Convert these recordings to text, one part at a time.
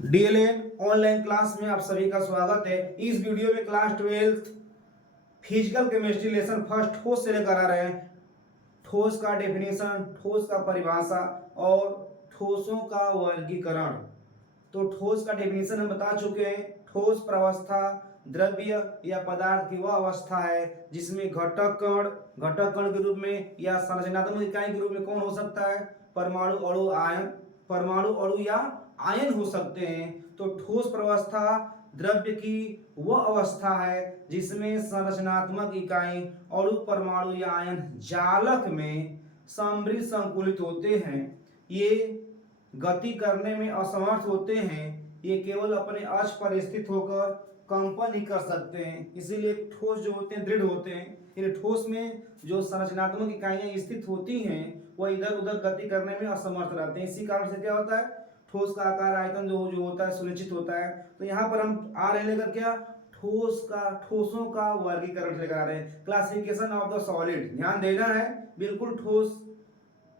DElEd online class में आप सभी का स्वागत है। इस वीडियो में class 12 physical chemistry lesson first ठोस से लेकर आ रहे हैं। ठोस का डेफिनेशन, ठोस का परिभाषा और ठोसों का वर्गीकरण। तो ठोस का डेफिनेशन हम बता चुके हैं। ठोस प्रावस्था द्रव्य या पदार्थ की वह अवस्था है जिसमें घटक कण के रूप में या संरचनात्मक इकाई के रूप में कौन हो सकता है? परमाणु अणु या आयन हो सकते हैं। तो ठोस प्रावस्था द्रव्य की वह अवस्था है जिसमें संरचनात्मक इकाई अणु, परमाणु या आयन जालक में समृद्ध संकुलित होते हैं। ये गति करने में असमर्थ होते हैं। ये केवल अपने अक्ष पर स्थित होकर कंपन ही कर सकते हैं। इसीलिए ठोस जो होते हैं दृढ़ होते हैं। इन ठोस में जो संरचनात्मक इकाइयां स्थित होती हैं वह इधर उधर गति करने में असमर्थ रहते हैं। इसी कारण से क्या होता है, ठोस का आकार आयतन जो होता है सुनिश्चित होता है। तो यहाँ पर हम आ रहे लेकर क्या, ठोसों का वर्गीकरण लेकर आ रहे हैं। क्लासिफिकेशन ऑफ द सॉलिड ध्यान देना है। बिल्कुल ठोस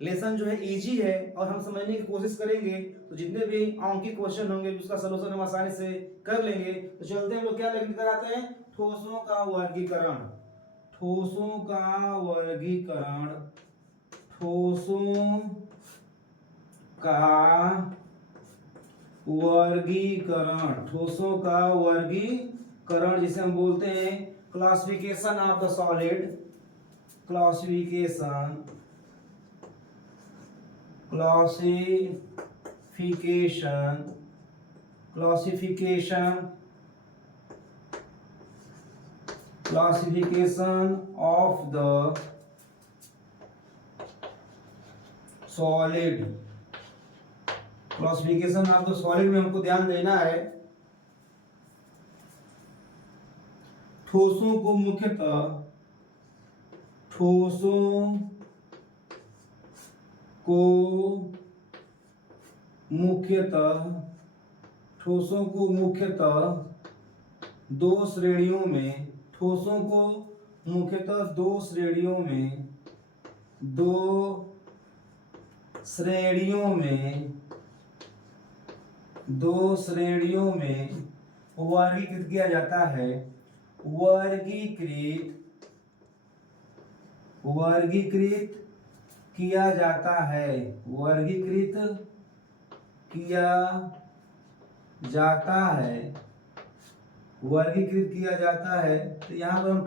लेसन जो है इजी है और हम समझने की कोशिश करेंगे तो जितने भी अंकीय क्वेश्चन होंगे उसका सलूशन हम आसानी से कर लेंगे। तो चलते हैं हम लोग क्या लेकर आते हैं, ठोसों का वर्गीकरण। ठोसों का वर्गीकरण, ठोसों का वर्गीकरण, ठोसों का वर्गीकरण जिसे हम बोलते हैं classification of the solid. Classification of the solid. Classification of the solid में हमको ध्यान देना है। ठोसों को मुख्यतः दो श्रेणियों में, ठोसों को मुख्यतः दो श्रेणियों में वर्गीकृत किया जाता है। वर्गीकृत किया जाता है। तो यहाँ पर हम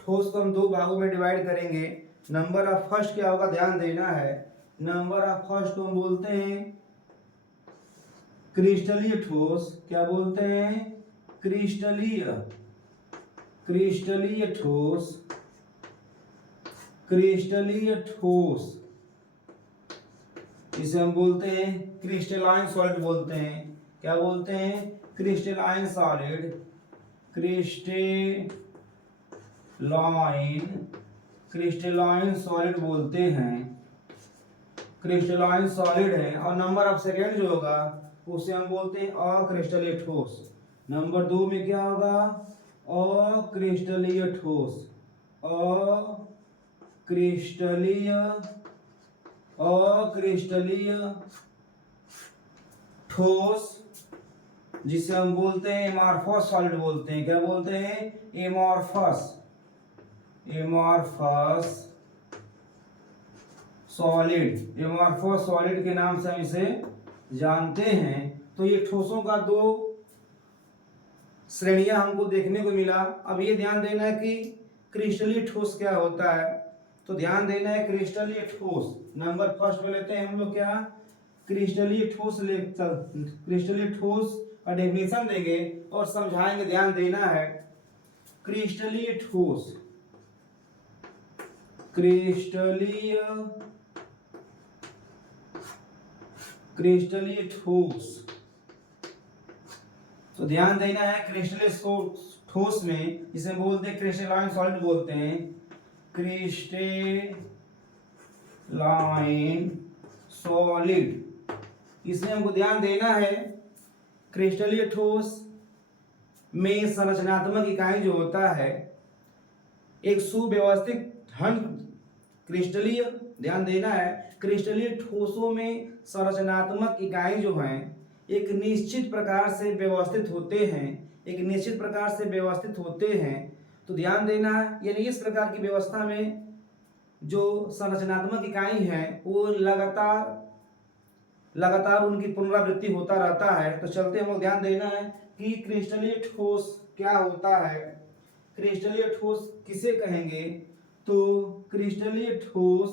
ठोस को हम दो भागों में डिवाइड करेंगे। नंबर ऑफ फर्स्ट क्या होगा ध्यान देना है। नंबर ऑफ फर्स्ट को हम बोलते हैं क्रिस्टलीय ठोस। क्या बोलते हैं? क्रिस्टलीय ठोस। इसे हम बोलते हैं क्रिस्टलाइन सॉलिड बोलते हैं। क्या बोलते हैं? Crystalline solid. क्रिस्टलाइन सॉलिड बोलते हैं। क्रिस्टलाइन सॉलिड है। और नंबर ऑफ सेकेंड जो होगा उसे हम बोलते हैं अक्रिस्टलीय ठोस। नंबर 2 में क्या होगा? अक्रिस्टलीय ठोस। अक्रिस्टलीय ठोस जिसे हम बोलते हैं एमॉर्फस सॉलिड बोलते हैं। क्या बोलते हैं? Amorphous solid. एमॉर्फस सॉलिड के नाम से हम इसे जानते हैं। तो ये ठोसों का दो श्रेणियां हमको देखने को मिला। अब ये ध्यान देना है कि क्रिस्टलीय ठोस क्या होता है। तो ध्यान देना है क्रिस्टलीय ठोस। नंबर फर्स्ट में लेते हैं हम लोग क्या, क्रिस्टलीय ठोस का डेफिनेशन देंगे और समझाएंगे। ध्यान देना है क्रिस्टलीय ठोस। तो ध्यान देना है क्रिस्टलीय ठोस में जिसे बोलते हैं क्रिस्टलाइन सॉलिड बोलते हैं। क्रिस्टलाइन सॉलिड, इसमें हमको ध्यान देना है क्रिस्टलीय ठोस में संरचनात्मक इकाई जो होता है एक सुव्यवस्थित ढंग क्रिस्टलीय, ध्यान देना है क्रिस्टलीय ठोसों में संरचनात्मक इकाई जो हैं एक निश्चित प्रकार से व्यवस्थित होते हैं, एक निश्चित प्रकार से व्यवस्थित होते हैं। तो ध्यान देना है, यानी इस प्रकार की व्यवस्था में जो संरचनात्मक इकाई है वो लगातार उनकी पुनरावृत्ति होता रहता है। तो चलते हम लोग ध्यान देना है कि क्रिस्टलीय ठोस क्या होता है। क्रिस्टलीय ठोस किसे कहेंगे? तो क्रिस्टलीय ठोस,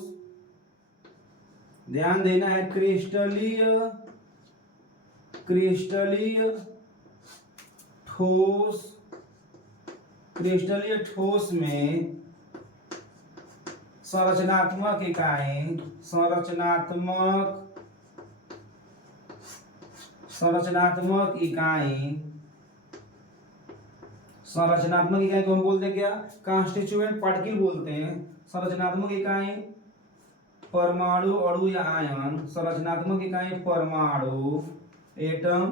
ध्यान देना है, क्रिस्टलीय ठोस में संरचनात्मक इकाई को हम बोलते हैं क्या? कांस्टिट्यूएंट पार्टिकल बोलते हैं। संरचनात्मक इकाई परमाणु, अणु या आयन। संरचनात्मक इकाई परमाणु, एटम,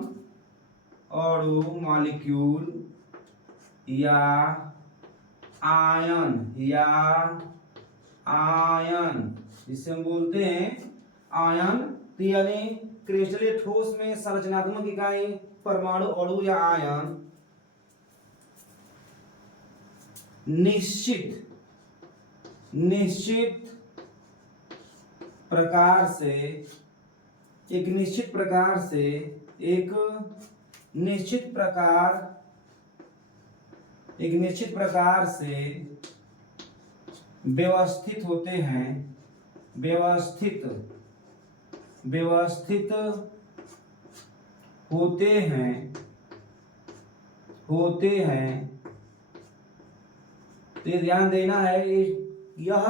अणु, मॉलिक्यूल या आयन, जिसे हम बोलते हैं आयन। तो यानी क्रिस्टलीय ठोस में संरचनात्मक इकाई परमाणु, अणु या आयन निश्चित प्रकार से एक निश्चित प्रकार से व्यवस्थित होते हैं, तो ये ध्यान देना है। यह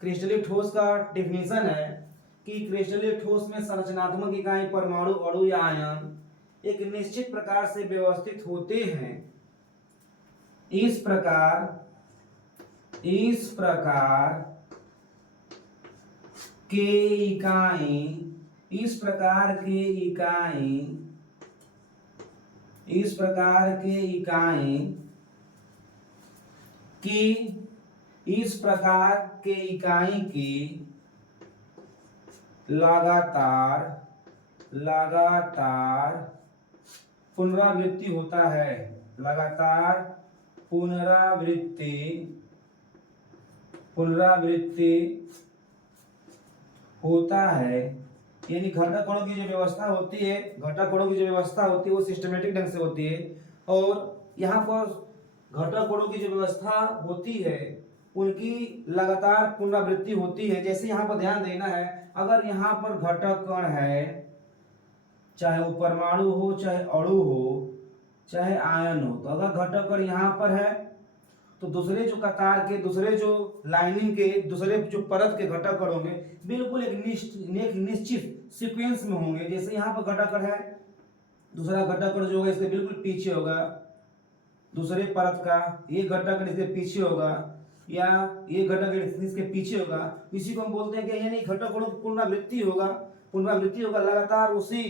क्रिस्टलीय ठोस का डेफिनेशन है कि क्रिस्टलीय ठोस में संरचनात्मक इकाई परमाणु, अणु या आयन एक निश्चित प्रकार से व्यवस्थित होते हैं। इस प्रकार के इकाई की लगातार पुनरावृत्ति होता है। यानी घटक कणों की जो व्यवस्था होती है वो सिस्टमेटिक ढंग से होती है। और यहाँ पर घटक कणों की जो व्यवस्था होती है उनकी लगातार पुनरावृत्ति होती है। जैसे यहाँ पर ध्यान देना है, अगर यहाँ पर घटक कण है, चाहे वो परमाणु हो, चाहे अणु हो, चाहे आयन हो, तो अगर घटक कण यहाँ पर है तो दूसरे जो कतार के, दूसरे जो लाइनिंग के, दूसरे जो परत के घटक कण होंगे बिल्कुल एक निश्चित सीक्वेंस में होंगे। जैसे यहाँ पर घटक कण है, दूसरा घटक कण जो होगा इसके बिल्कुल पीछे होगा, दूसरे परत का ये घटक कण इसके पीछे होगा, या ये घटक इसके पीछे होगा। इसी को हम बोलते हैं कि यानी घटक कणों की पुनरावृत्ति होगा, लगातार उसी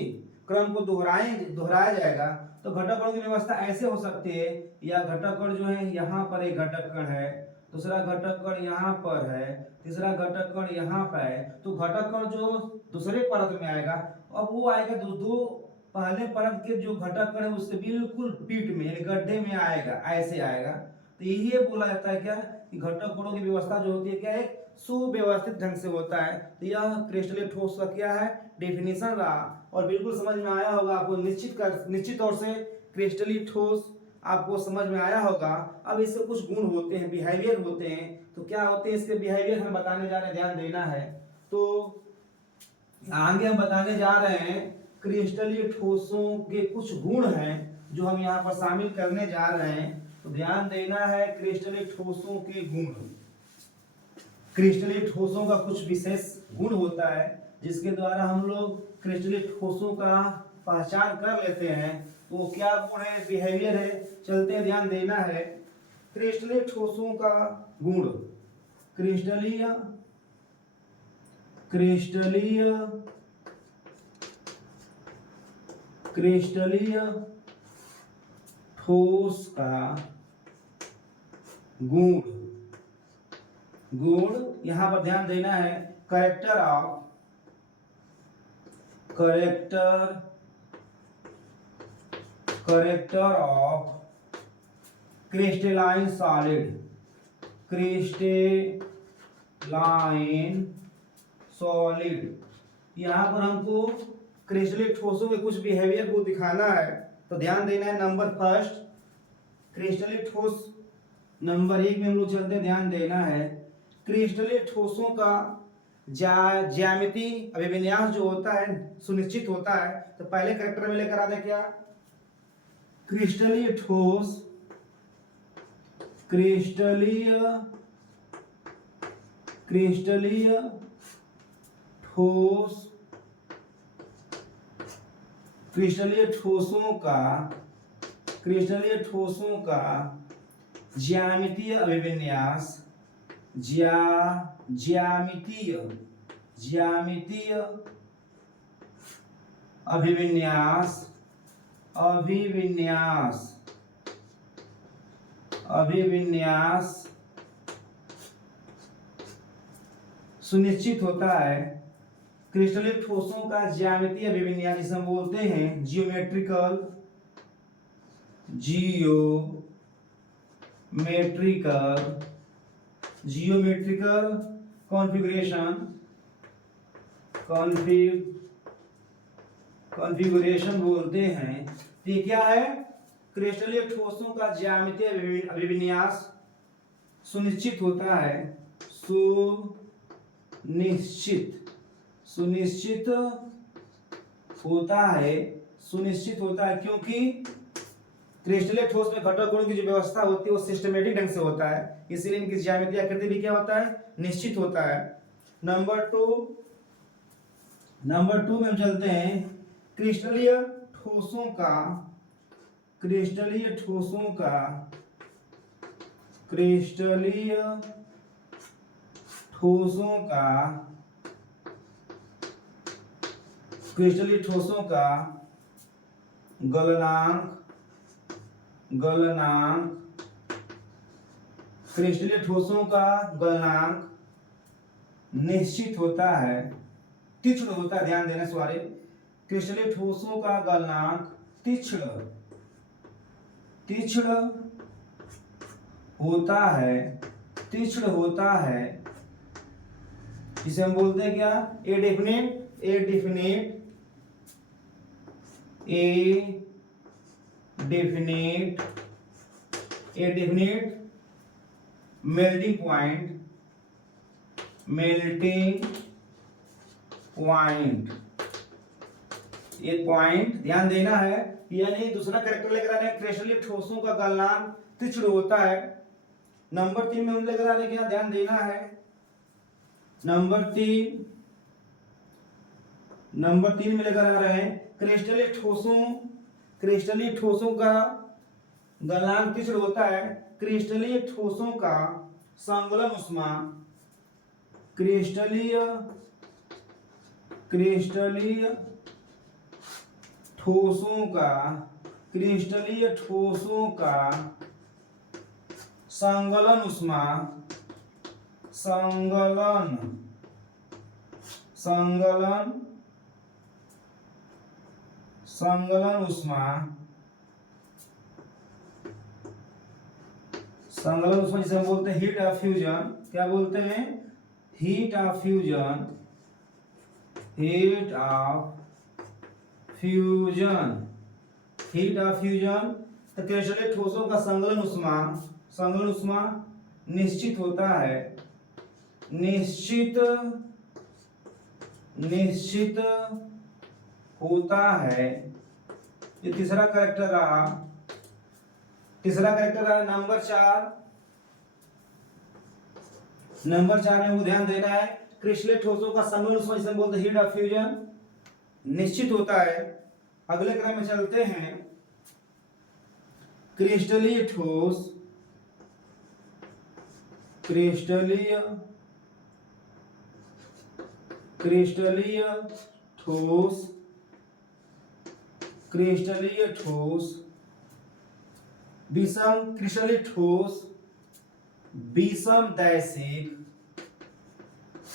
क्रम को दोहराया जाएगा। तो घटक कणों की व्यवस्था ऐसे हो सकती है, या घटक कण जो है यहाँ पर एक घटक कण है, दूसरा घटक कण यहाँ पर है, तीसरा घटक कण यहाँ पर है। तो घटक कण जो दूसरे परत में आएगा, अब वो आएगा दो पहले परत के जो घटक कण है उसके बिल्कुल पीठ में यानी गड्ढे में आएगा, ऐसे आएगा। तो ये बोला जाता है क्या कि घटक कणों की व्यवस्था जो होती है क्या, एक सुव्यवस्थित ढंग से होता है। तो यह क्रिस्टलीय ठोस का क्या है, डेफिनेशन रहा, और बिल्कुल समझ में आया होगा आपको। निश्चित तौर से क्रिस्टलीय ठोस आपको समझ में आया होगा। अब इसके कुछ गुण होते हैं, बिहेवियर होते हैं। तो क्या होते हैं इसके बिहेवियर, हम बताने जा रहे हैं, ध्यान देना है। तो आगे हम बताने जा रहे हैं क्रिस्टलीय ठोसों के कुछ गुण हैं जो हम यहाँ पर शामिल करने जा रहे हैं। तो ध्यान देना है, क्रिस्टलीय ठोसों के गुण। क्रिस्टलीय ठोसों का कुछ विशेष गुण होता है जिसके द्वारा हम लोग क्रिस्टलीय ठोसों का पहचान कर लेते हैं। तो वो क्या गुण है, बिहेवियर है, चलते हैं, ध्यान देना है। क्रिस्टलीय ठोसों का गुण, क्रिस्टलीय ठोस का गुण यहां पर ध्यान देना है। Character character of crystalline solid, crystalline solid. यहाँ पर हमको क्रिस्टलीय ठोसों के कुछ बिहेवियर को दिखाना है, तो ध्यान देना है। नंबर फर्स्ट, क्रिस्टलीय ठोस नंबर 1 में हम लोग चलते हैं, ध्यान देना है। क्रिस्टलीय ठोसों का ज्यामिति अभिविन्यास जो होता है सुनिश्चित होता है। तो पहले कैरेक्टर में लेकर आते क्या, क्रिस्टलीय ठोस, क्रिस्टलीय ठोस, क्रिस्टलीय ठोसों का ज्यामितीय अभिविन्यास, ज्यामितीय अभिविन्यास सुनिश्चित होता है। क्रिस्टलीय ठोसों का ज्यामितीय अभिविन्यास जिसे हम बोलते हैं जियोमेट्रिकल कॉन्फ़िगरेशन बोलते हैं। तो ये क्या है, क्रिस्टलीय ठोसों का ज्यामितीय अभिविन्यास सुनिश्चित होता है, सुनिश्चित होता है क्योंकि क्रिस्टलीय ठोस में घटक गुणों की जो व्यवस्था होती है वो सिस्टमेटिक ढंग से होता है, इसीलिए इनकी ज्यामितीय आकृति भी क्या होता है, निश्चित होता है। नंबर टू में हम चलते हैं, क्रिस्टलीय ठोसों का गलनांक निश्चित होता है, तीक्ष्ण होता है, ध्यान देना सॉरी। क्रिस्टलीय ठोसों का गलनांक तीक्ष्ण होता है, जिसे हम बोलते हैं क्या, ए डेफिनेट मेल्टिंग पॉइंट। एक पॉइंट ध्यान देना है, यानी दूसरा कैरेक्टर लेकर आने, क्रिस्टलीय ठोसों का गलनांक तीक्ष्ण होता है। नंबर 3 में हम लेकर आने क्या, ध्यान देना है। नंबर 3 में लेकर आ रहे हैं, क्रिस्टलीय ठोसों का गलनांक तीक्ष्ण होता है। क्रिस्टलीय ठोसों का संगलन ऊष्मा, क्रिस्टलीय ठोसों का संगलन ऊष्मा, संगलन ऊष्मा जिसे हम बोलते हैं हीट ऑफ फ्यूजन। क्या बोलते हैं, हीट ऑफ फ्यूजन। तो क्रिस्टलीय ठोसों का संगलन ऊष्मा निश्चित होता है, ये तीसरा कैरेक्टर रहा। नंबर 4 में वो ध्यान देना है, क्रिस्टलीय ठोसों का संगलन ऊष्मा जिसे बोलते हैं हीट ऑफ फ्यूजन निश्चित होता है। अगले क्रम में चलते हैं, क्रिस्टलीय ठोस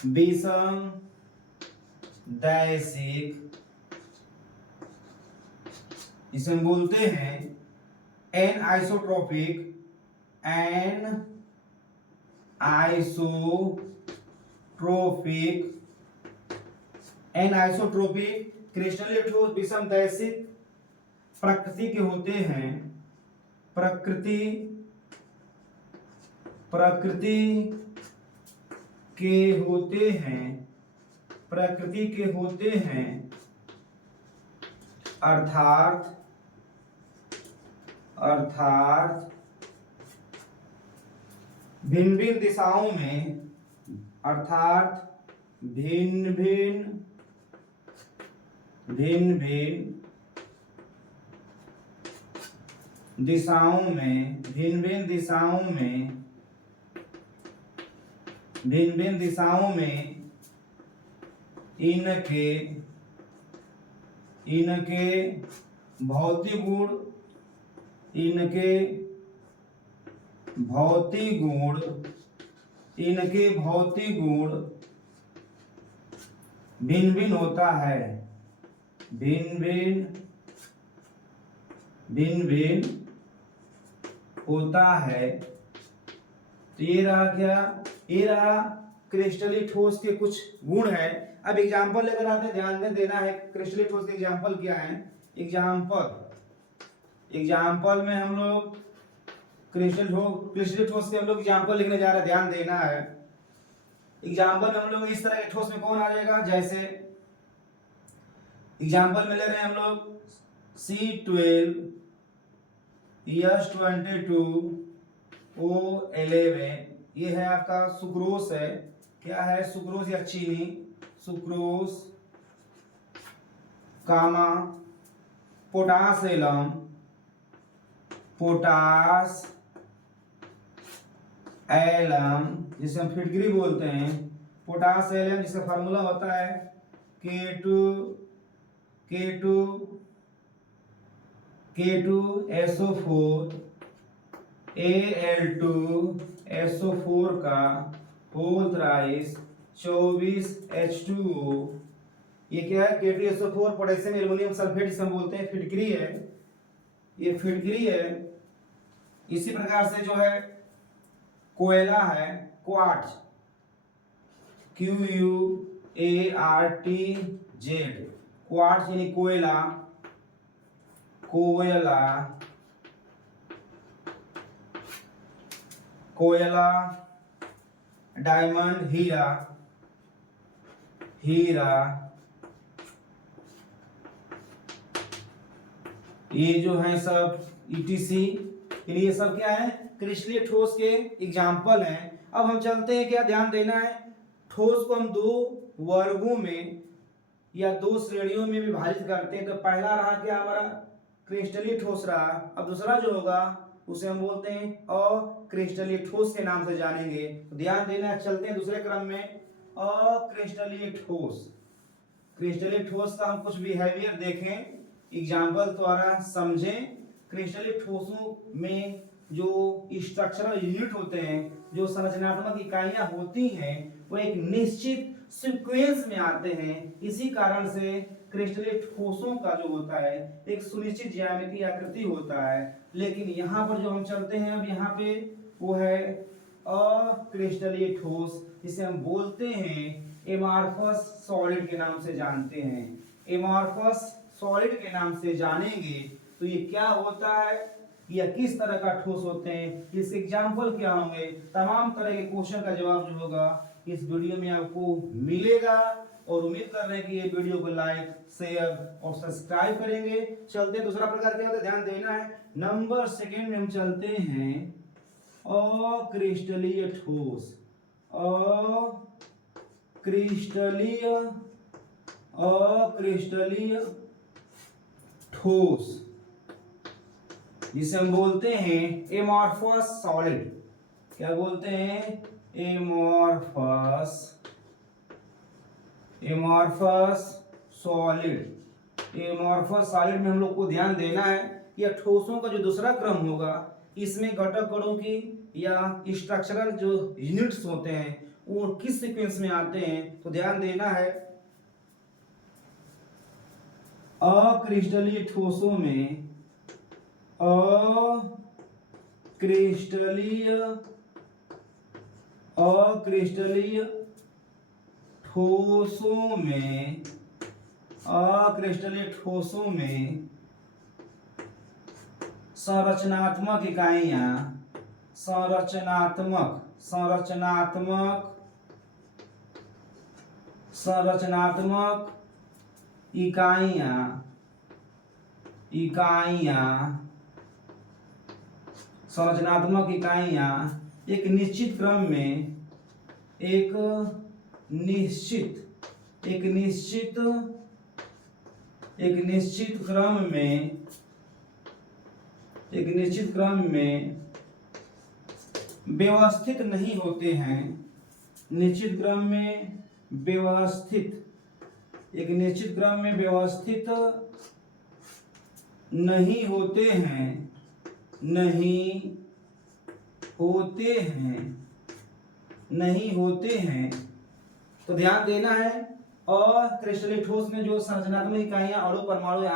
विषम दैसिक इसे हम बोलते हैं एनआइसोट्रोपिक, एनआइसोट्रोपिक क्रिस्टलीय ठोस विषमदैशिक प्रकृति के होते हैं, प्रकृति के होते हैं, प्रकृति के होते हैं, अर्थात भिन्न भिन्न दिशाओं में, अर्थात भिन्न भिन्न दिशाओं में, भिन्न भिन्न दिशाओं में इनके भौतिक गुण भिन्न भिन्न होता है, भिन्न होता है। तो ये रहा क्या, ये रहा क्रिस्टलीय ठोस के कुछ गुण है। अब एग्जांपल लेकर आते हैं, ध्यान में देना है क्रिस्टलीय ठोस के एग्जांपल क्या है। एग्जांपल में हम लोग क्रिस्टलीय ठोस के हम लोग एग्जांपल लिखने जा रहे हैं, ध्यान देना है। एग्जांपल में हम लोग इस तरह के ठोस में कौन आ जाएगा, जैसे एग्जांपल में ले रहे हैं हम लोग C12 S22 O11, ये है आपका सुक्रोस है, क्या है सुक्रोस या चीनी, सुक्रोस कामा पोटास एलम, जिसे हम फिटकरी बोलते हैं, पोटास एलम जिसका फार्मूला होता है K2SO4 Al2SO4 का होल थ्राइस 24H2O। ये क्या है, K2SO4 पोटेशियम एल्युमिनियम सल्फेट जिसे हम बोलते हैं, फिटकरी है, ये फिटकरी है। इसी प्रकार से जो है कोयला है, क्वार्ट्ज QUARTZ, क्वार्ट्ज यानी कोयला, डायमंड हीरा, ये जो है सब ETC, ये सब क्या है क्रिस्टलीय ठोस के एग्जाम्पल हैं। अब हम चलते हैं, क्या ध्यान देना है, ठोस को हम दो वर्गों में या दो श्रेणियों में विभाजित करते हैं। तो पहला रहा क्या हमारा क्रिस्टलीय ठोस रहा, अब दूसरा जो होगा उसे हम बोलते हैं अक्रिस्टलीय ठोस के नाम से जानेंगे। तो ध्यान देना, चलते हैं दूसरे क्रम में। अक्रिस्टलीय ठोस, क्रिस्टलीय ठोस का हम कुछ बिहेवियर देखें, एग्जाम्पल द्वारा समझें। क्रिस्टलीय ठोसों में जो स्ट्रक्चरल यूनिट होते हैं, जो संरचनात्मक इकाइयां होती हैं, वो एक निश्चित सीक्वेंस में आते हैं। इसी कारण से क्रिस्टलीय ठोसों का जो होता है एक सुनिश्चित ज्यामितीय आकृति होता है। लेकिन यहाँ पर जो हम चलते हैं अब यहाँ पे, वो है अक्रिस्टलीय ठोस, जिसे हम बोलते हैं एमॉर्फस सॉलिड के नाम से जानते हैं। एमॉर्फस सॉलिड के नाम से जानेंगे तो ये क्या होता है, या किस तरह का ठोस होते हैं, इसके एग्जाम्पल क्या होंगे, तमाम तरह के क्वेश्चन का जवाब जो होगा इस वीडियो में आपको मिलेगा। और उम्मीद कर रहे हैं कि ये वीडियो को लाइक, शेयर और सब्सक्राइब करेंगे। चलते हैं दूसरा प्रकार क्या होता है, ध्यान देना है। नंबर सेकेंड में हम चलते हैं अक्रिस्टलीय ठोस, अक्रिस्टलीय ठोस जिसे हम बोलते हैं एमॉर्फस सॉलिड। क्या बोलते हैं, एमॉर्फस सॉलिड। एमॉर्फस सॉलिड में हम लोग को ध्यान देना है, या ठोसों का जो दूसरा क्रम होगा, इसमें घटक कणों की या स्ट्रक्चरल जो यूनिट्स होते हैं वो किस सीक्वेंस में आते हैं। तो ध्यान देना है, अक्रिस्टलीय ठोसों में अक्रिस्टलीय ठोसों में संरचनात्मक इकाइयां एक निश्चित क्रम में व्यवस्थित नहीं होते हैं। निश्चित क्रम में व्यवस्थित नहीं होते हैं। तो ध्यान देना है, अक्रिस्टलीय ठोस में जो संरचनात्मक इकाइयां अणु परमाणु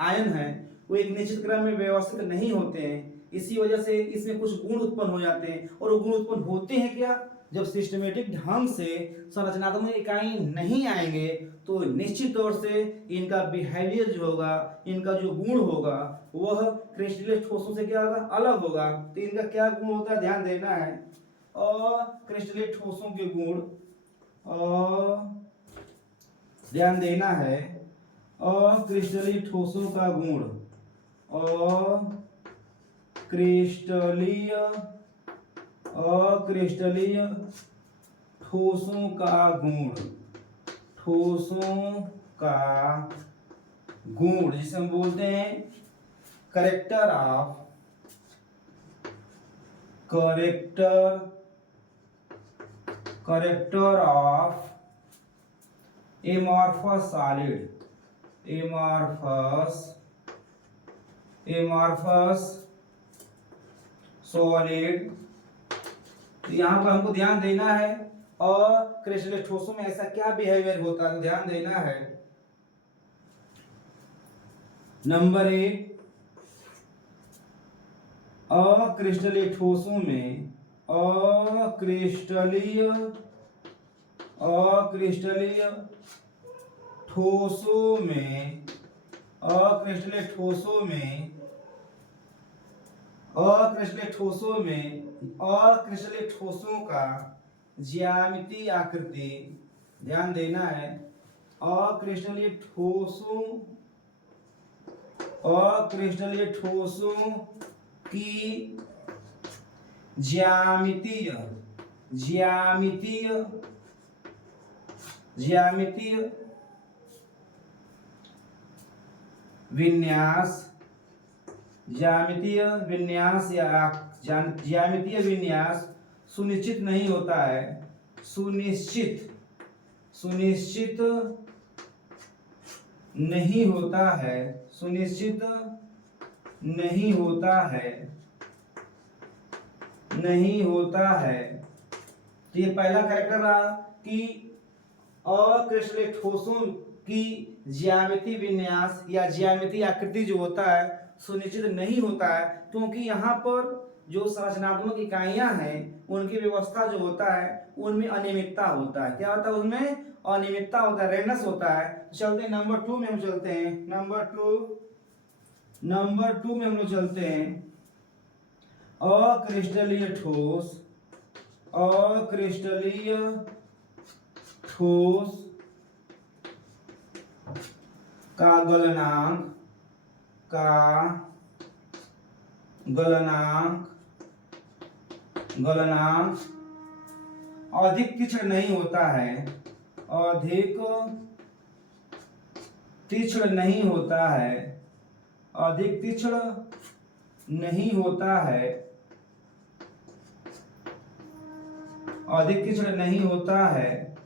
आयन है वो एक निश्चित क्रम में व्यवस्थित नहीं होते हैं। इसी वजह से इसमें कुछ गुण उत्पन्न हो जाते हैं, और वो गुण उत्पन्न होते हैं क्या, जब सिस्टमेटिक ढंग से संरचनात्मक इकाई नहीं आएंगे तो निश्चित तौर से इनका बिहेवियर जो होगा, इनका जो गुण होगा वह क्रिस्टलीय ठोसों से क्या होगा, अलग होगा। तो इनका क्या गुण होता है, ध्यान देना है। अक्रिस्टलीय ठोसों के गुण, ध्यान देना है, अक्रिस्टलीय ठोसों का गुण, अक्रिस्टलीय ठोसों का गुण जिसे हम बोलते हैं करेक्टर ऑफ amorphous solid। तो यहाँ पर हमको ध्यान देना है, और क्रिस्टलीय ठोसों में ऐसा क्या बिहेवियर होता है, ध्यान देना है। नंबर 1, अक्रिस्टलीय ठोसों में अक्रिस्टलीय ठोसों का ज्यामितीय आकृति, ध्यान देना है, अक्रिस्टलीय ठोसों की ज्यामितीय विन्यास सुनिश्चित नहीं होता है। सुनिश्चित नहीं होता है। तो ये पहला कैरेक्टर रहा कि अक्रिस्टलीय ठोसों की ज्यामितीय विन्यास या ज्यामितीय आकृति जो होता है सुनिश्चित नहीं होता है, क्योंकि यहाँ पर जो संरचनात्मक इकाइयां हैं उनकी व्यवस्था जो होता है उनमें अनियमितता होता है। क्या होता है, उसमें अनियमितता होता है, रेडनेस होता है। चलते हैं नंबर 2 में हम चलते हैं। नंबर टू में हम लोग चलते हैं। अक्रिस्टलीय ठोस का गलनांक अधिक तीक्ष्ण नहीं होता है। अधिक तीक्ष्ण नहीं होता है।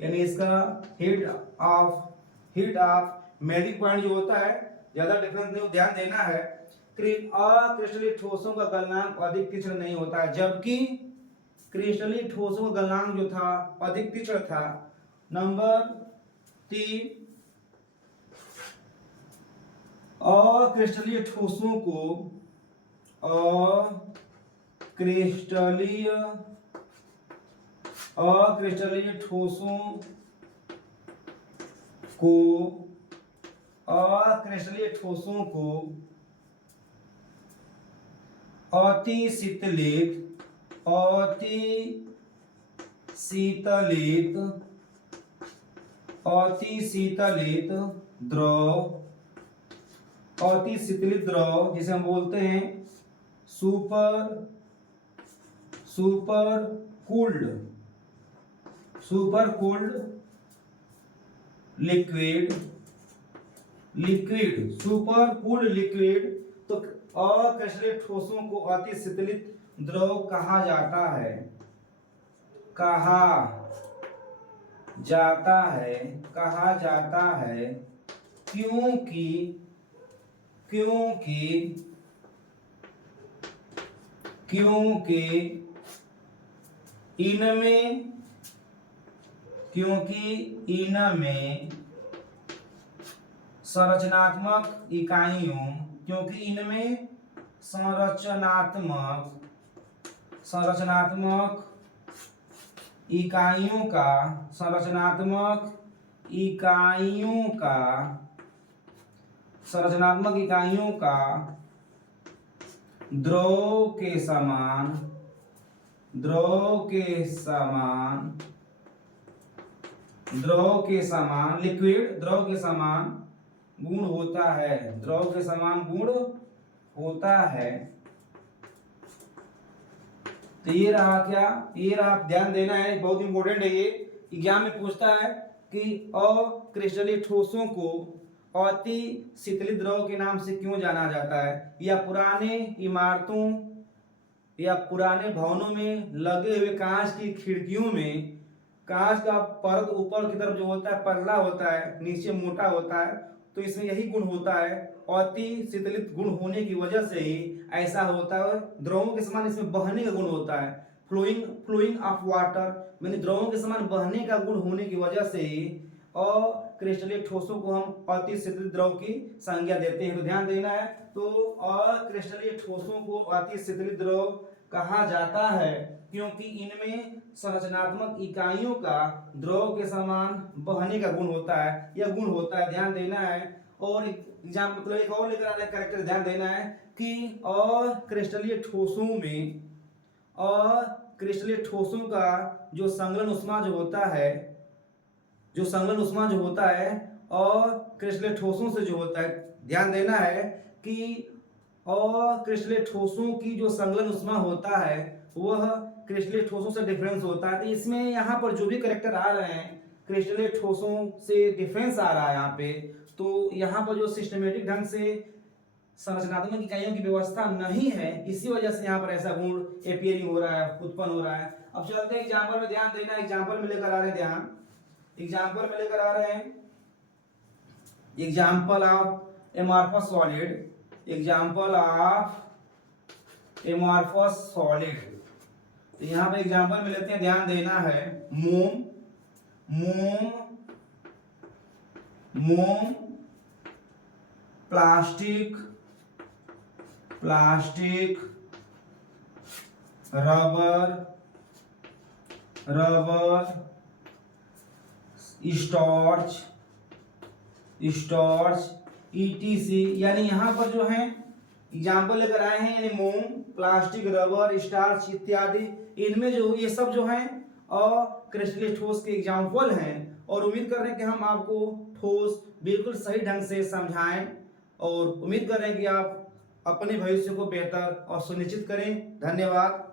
यानी इसका हिट ऑफ मेल्टिंग पॉइंट जो होता है ज्यादा डिफरेंस नहीं, ध्यान देना है। अक्रिस्टलीय ठोसों का गलनांक अधिक तीक्ष्ण नहीं होता है, जबकि क्रिस्टलीय ठोसों का गलनांक जो था अधिक तीक्ष्ण था। नंबर 3, अक्रिस्टलीय ठोसों को अक्रिस्टलीय ठोसों को अक्रिस्टलीय ठोसों को अति शीतलित द्रव जिसे हम बोलते हैं सुपर कूल्ड लिक्विड। तो अक्रिस्टलीय ठोसों को अति शीतलित द्रव कहा जाता है क्योंकि इनमें संरचनात्मक इकाइयों का द्रव के समान गुण होता है। तो ये रहा क्या, ये रहा, ध्यान देना है, बहुत इंपॉर्टेंट है ये। एग्जाम में पूछता है कि अक्रिस्टलीय ठोसों को अति शीतलित द्रव के नाम से क्यों जाना जाता है, या पुराने इमारतों या पुराने भवनों में लगे हुए कांच की खिड़कियों में कांच का परत ऊपर की तरफ जो होता है पतला होता है, नीचे मोटा होता है, तो इसमें यही गुण होता है। अति शीतलित गुण होने की वजह से ही ऐसा होता है। द्रवों के समान इसमें बहने का गुण होता है, फ्लोइंग ऑफ वाटर, यानी द्रवों के समान बहने का गुण होने की वजह से ही अक्रिस्टलीय ठोसों को हम अति शीतलित द्रव की संज्ञा देते हैं। तो ध्यान देना है। तो अक्रिस्टलीय ठोसों को अति शीतलित द्रव कहा जाता है क्योंकि इनमें संरचनात्मक इकाइयों का द्रव के समान बहने का गुण होता है, यह गुण होता है, ध्यान देना है। और एग्जाम मतलब एक और लेकर आ रहे कैरेक्टर, ध्यान देना है कि अक्रिस्टलीय ठोसों का जो संलग्न ऊष्मा जो होता है अक्रिस्टलीय ठोसों से जो होता है, ध्यान देना है कि अक्रिस्टलीय ठोसों की जो संलग्न ऊष्मा होता है वह क्रिस्टलीय ठोसों से डिफरेंस होता है। तो इसमें यहाँ पर जो भी कैरेक्टर आ रहे हैं क्रिस्टलीय ठोसों से डिफरेंस आ रहा है यहाँ पे, तो यहाँ पर जो सिस्टमेटिक ढंग से संरचनात्मक इकाइयों की व्यवस्था नहीं है, इसी वजह से यहाँ पर ऐसा गुण एपियरिंग हो रहा है, उत्पन्न हो रहा है। अब चलते हैं एग्जाम्पल में, ध्यान देना, एग्जाम्पल में लेकर आ रहे हैं, एग्जाम्पल ऑफ एमॉर्फस सॉलिड। तो यहाँ पे एग्जाम्पल में लेते हैं, ध्यान देना है, मोम प्लास्टिक रबर स्टार्च ETC, यानी यहाँ पर जो है एग्जाम्पल लेकर आए हैं, यानी मोम, प्लास्टिक, रबर, स्टार्च इत्यादि, इनमें जो ये सब जो है अक्रिस्टलीय ठोस के एग्जाम्पल हैं। और उम्मीद कर रहे हैं कि हम आपको ठोस बिल्कुल सही ढंग से समझाएं, और उम्मीद कर रहे हैं कि आप अपने भविष्य को बेहतर और सुनिश्चित करें। धन्यवाद।